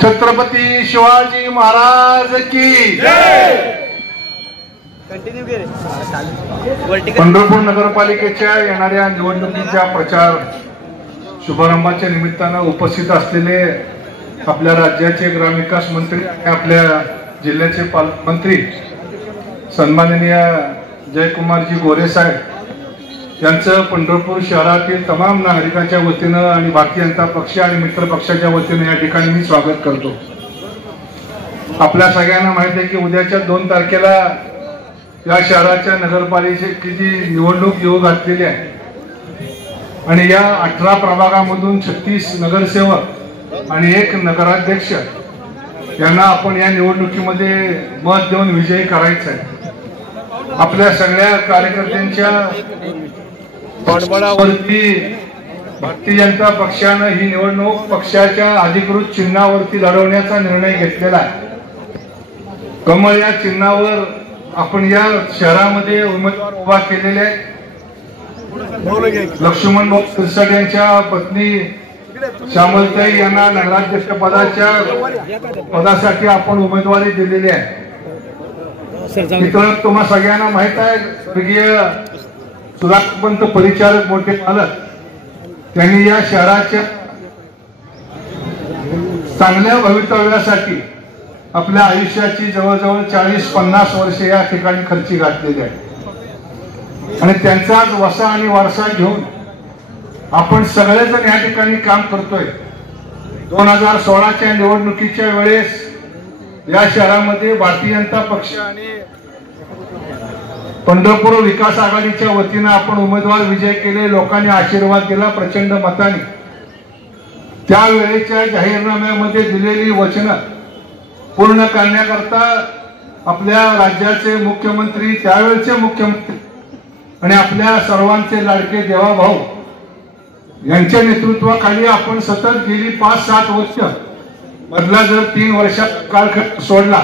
छत्रपती शिवाजी महाराज की जय। पंढरपूर नगरपालिकेच्या येणाऱ्या निवडणुकीच्या प्रचार शुभारंभाच्या निमित्तानं उपस्थित असलेले आपल्या राज्याचे ग्रामविकास मंत्री, आपल्या जिल्ह्याचे पालकमंत्री सन्माननीय जयकुमारजी गोरे साहेब यांचं पंढरपूर शहरातील तमाम नागरिकांच्या वतीनं आणि भारतीय जनता पक्ष आणि मित्र पक्षाच्या वतीनं या ठिकाणी मी स्वागत करतो। आपल्या सगळ्यांना माहिती आहे की उद्याच्या 2 तारखेला या शहराच्या नगरपालिकेची निवडणूक येऊ घातलेली आहे आणि या 18 प्रभागामधून 36 नगरसेवक आणि 1 नगराध्यक्ष यांना आपण या निवडणुकीमध्ये मत देऊन विजयी करायचं आहे। आपल्या सगळ्या कार्यकर्त्यांच्या पाठबळावरती भारतीय जनता पक्षानं ही निवडणूक पक्षाच्या अधिकृत चिन्हावरती लढवण्याचा निर्णय घेतलेला आहे। कमळ या चिन्हावर आपण या शहरामध्ये उमेदवार उभा केलेले आहेत। लक्ष्मण सिरसाट यांच्या पत्नी श्यामलताई यांना नगराध्यक्ष पदासाठी आपण उमेदवारी दिलेली आहे। मित्रांनो, तुम्हा सगळ्यांना माहित आहे स्वर्गीय सुधाकरपंत परिचारक मोठे मालक त्यांनी या शहराच्या चांगल्या भवितव्यासाठी आपल्या आयुष्याची जवळजवळ 40-50 वर्षे या ठिकाणी खर्ची घातलेली आहे आणि त्यांचाच वसा आणि वारसा घेऊन आपण सगळेजण या ठिकाणी काम करतोय। 2016च्या निवडणुकीच्या वेळेस या शहरामध्ये भारतीय जनता पक्ष आणि पंढरपूर विकास आघाडीच्या वतीनं आपण उमेदवार विजय केले, लोकांनी आशीर्वाद दिला प्रचंड मताने। त्यावेळेच्या जाहीरनाम्यामध्ये दिलेली वचनं पूर्ण करण्याकरता आपल्या राज्याचे मुख्यमंत्री, त्यावेळेचे मुख्यमंत्री आणि आपल्या सर्वांचे लाडके देवाभाऊ यांच्या नेतृत्वाखाली आपण सतत गेली 5-7 वर्ष, मधला जर 3 वर्षात कालखंड सोडला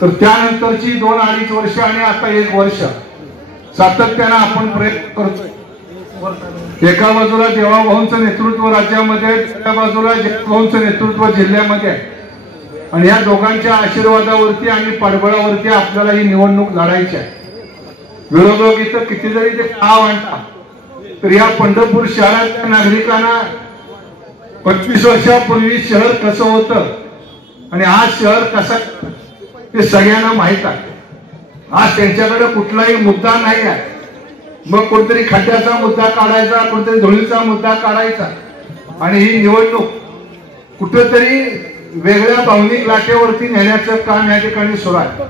तर त्यानंतरची 2-2.5 वर्ष आणि आता 1 वर्ष सातत्यानं आपण प्रयत्न करतोय। एका बाजूला देवाभाऊंचं नेतृत्व राज्यामध्ये, दुसऱ्या बाजूला जयभाऊंचं नेतृत्व जिल्ह्यामध्ये आहे आणि या दोघांच्या आशीर्वादावरती आणि पाठबळावरती आपल्याला ही निवडणूक लढायची आहे। विरोधक इथं किती जरी ते नाव आणतात तर या पंढरपूर शहरातल्या नागरिकांना 25 वर्षापूर्वी शहर कसं होतं आणि आज शहर कसं ते सगळ्यांना माहित आहे। आज त्यांच्याकडे कुठलाही मुद्दा नाही आहे, मग कोणतरी खड्ड्याचा मुद्दा काढायचा, कोणतरी धुळीचा मुद्दा काढायचा आणि ही निवडणूक कुठेतरी वेगळ्या भावनिक लाटेवरती नेण्याचं काम या ठिकाणी सुरू आहे।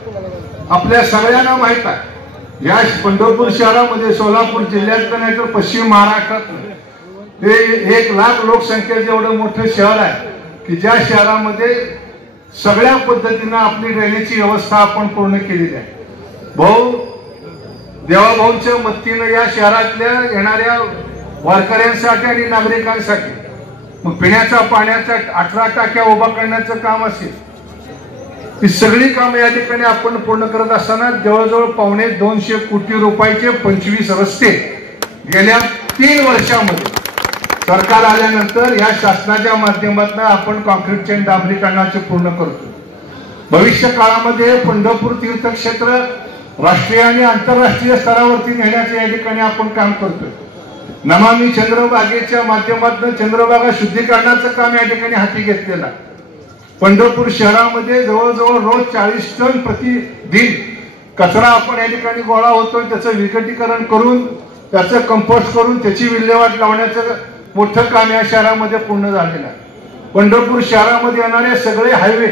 आपल्या सगळ्यांना माहित आहे या पंढरपूर शहरामध्ये, सोलापूर जिल्ह्यात नाही तर पश्चिम महाराष्ट्रात हे 1 लाख लोकसंख्या जेवढं मोठं शहर आहे की ज्या शहरामध्ये सगळ्या पद्धतीनं आपली ड्रेनेजची व्यवस्था आपण पूर्ण केलेली आहे। भाऊ देवाभाऊंच्या मदतीनं या शहरातल्या येणाऱ्या वारकऱ्यांसाठी आणि नागरिकांसाठी मग पिण्याच्या पाण्याचा 18 टाक्या उभा करण्याचं काम असेल, ही सगळी कामं या ठिकाणी आपण पूर्ण करत असताना जवळजवळ 250 कोटी रुपयाचे 25 रस्ते गेल्या 3 वर्षामध्ये सरकार आल्यानंतर या शासनाच्या माध्यमातून आपण कॉन्क्रीटचे डांबरीकरणाचे पूर्ण करतो। भविष्य काळामध्ये पंढरपूर तीर्थक्षेत्र राष्ट्रीय आणि आंतरराष्ट्रीय स्तरावरती नेण्याचे या ठिकाणी आपण काम करतोय। नमामि चंद्रभागेच्या माध्यमातून चंद्रभागा शुद्धीकरणाचं काम या ठिकाणी हाती घेतलेलं आहे। पंढरपूर शहरामध्ये जवळजवळ रोज 40 टन प्रतिदिन कचरा आपण या ठिकाणी गोळा होतोय, त्याचं विघटीकरण करून त्याचं कंपोस्ट करून त्याची विल्हेवाट लावण्याचं मोठं काम या शहरामध्ये पूर्ण झालेलं आहे। पंढरपूर शहरामध्ये येणारे सगळे हायवे,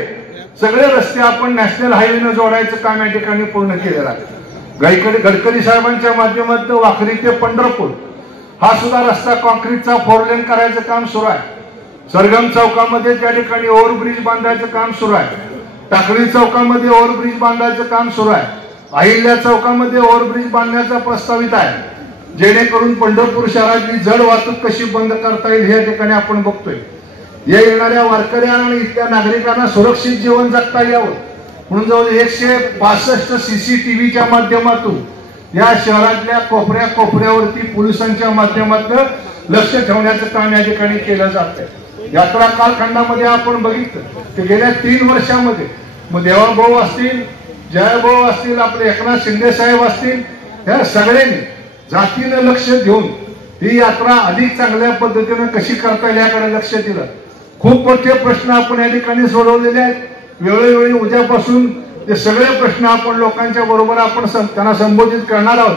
सगळे रस्ते आपण नॅशनल हायवेनं जोडायचं काम या ठिकाणी पूर्ण केलेलं आहे। गडकरी साहेबांच्या माध्यमातून वाखरी ते पंढरपूर हा सुद्धा रस्ता कॉन्क्रीटचा 4 लेन करायचं काम सुरू आहे। सरगम चौकामध्ये त्या ठिकाणी ओव्हरब्रिज बांधायचं काम सुरू आहे। टाकळी चौकामध्ये ओव्हरब्रिज बांधायचं काम सुरू आहे। अहिल्या चौकामध्ये ओव्हरब्रिज बांधण्याचा प्रस्तावित आहे, जेणेकरून पंढरपूर शहरातली जड वाहतूक कशी बंद करता येईल हे ठिकाणी आपण बघतोय। या येणाऱ्या वारकऱ्यांना आणि इथल्या नागरिकांना सुरक्षित जीवन जगता यावं म्हणून जवळ 165 CCTVच्या माध्यमातून या शहरातल्या कोपऱ्यावरती पोलिसांच्या माध्यमातून लक्ष ठेवण्याचं काम या ठिकाणी केलं जात आहे। यात्रा कालखंडामध्ये आपण बघितलं की गेल्या 3 वर्षामध्ये मग देवाभाऊ असतील, जयभाऊ असतील, आपले एकनाथ शिंदे साहेब असतील, या सगळ्यांनी जातीनं लक्ष देऊन ही यात्रा अधिक चांगल्या पद्धतीने कशी करता येईल याकडे लक्ष दिलं। खूप मोठे प्रश्न आपण या ठिकाणी सोडवलेले आहेत। वेळोवेळी उद्यापासून ते सगळे प्रश्न आपण लोकांच्या बरोबर आपण त्यांना संबोधित करणार आहोत।